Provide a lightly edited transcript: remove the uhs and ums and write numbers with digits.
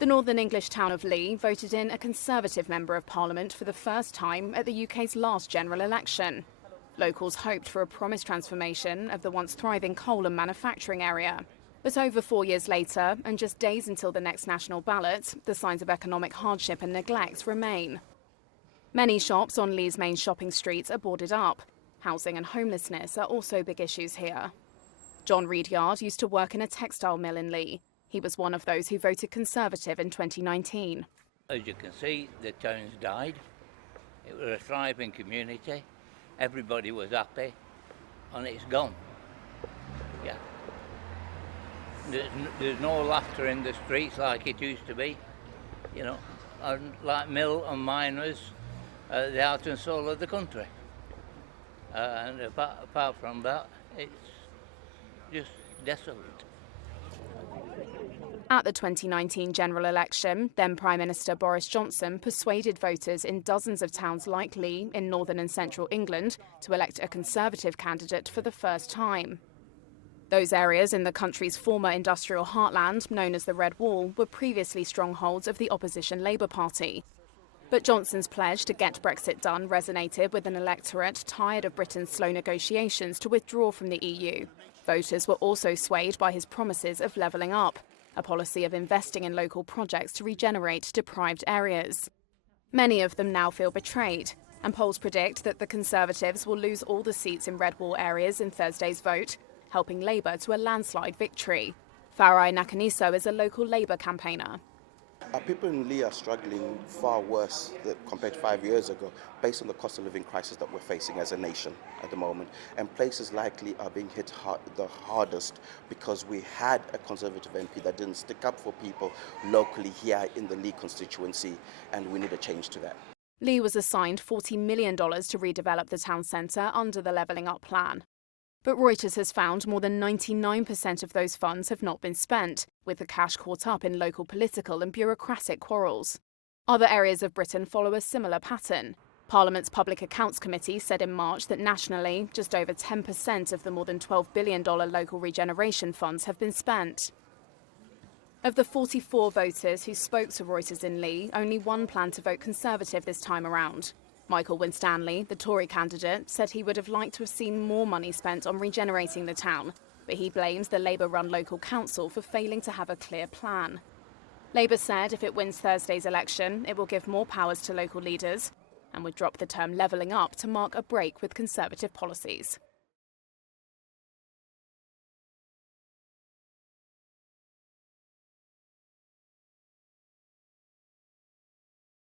The northern English town of Leigh voted in a Conservative Member of Parliament for the first time at the UK's last general election. Locals hoped for a promised transformation of the once thriving coal and manufacturing area. But over 4 years later, and just days until the next national ballot, the signs of economic hardship and neglect remain. Many shops on Leigh's main shopping streets are boarded up. Housing and homelessness are also big issues here. John Reedyard used to work in a textile mill in Leigh. He was one of those who voted Conservative in 2019. As you can see, the town's died. It was a thriving community. Everybody was happy, and it's gone. Yeah. There's no laughter in the streets like it used to be. You know, like mill and miners, the heart and soul of the country. And apart from that, it's just desolate. At the 2019 general election, then Prime Minister Boris Johnson persuaded voters in dozens of towns like Leigh in northern and central England to elect a Conservative candidate for the first time. Those areas in the country's former industrial heartland, known as the Red Wall, were previously strongholds of the opposition Labour Party. But Johnson's pledge to get Brexit done resonated with an electorate tired of Britain's slow negotiations to withdraw from the EU. Voters were also swayed by his promises of levelling up, a policy of investing in local projects to regenerate deprived areas. Many of them now feel betrayed, and polls predict that the Conservatives will lose all the seats in Red Wall areas in Thursday's vote, helping Labour to a landslide victory. Farai Nakaniso is a local Labour campaigner. Our people in Leigh are struggling far worse compared to 5 years ago, based on the cost of living crisis that we're facing as a nation at the moment. And places like Leigh are being hit the hardest because we had a Conservative MP that didn't stick up for people locally here in the Leigh constituency, and we need a change to that. Leigh was assigned $40 million to redevelop the town centre under the Levelling Up plan. But Reuters has found more than 99% of those funds have not been spent, with the cash caught up in local political and bureaucratic quarrels. Other areas of Britain follow a similar pattern. Parliament's Public Accounts Committee said in March that nationally, just over 10% of the more than $12 billion local regeneration funds have been spent. Of the 44 voters who spoke to Reuters in Leigh, only one planned to vote Conservative this time around. Michael Winstanley, the Tory candidate, said he would have liked to have seen more money spent on regenerating the town, but he blames the Labour-run local council for failing to have a clear plan. Labour said if it wins Thursday's election, it will give more powers to local leaders and would drop the term levelling up to mark a break with Conservative policies.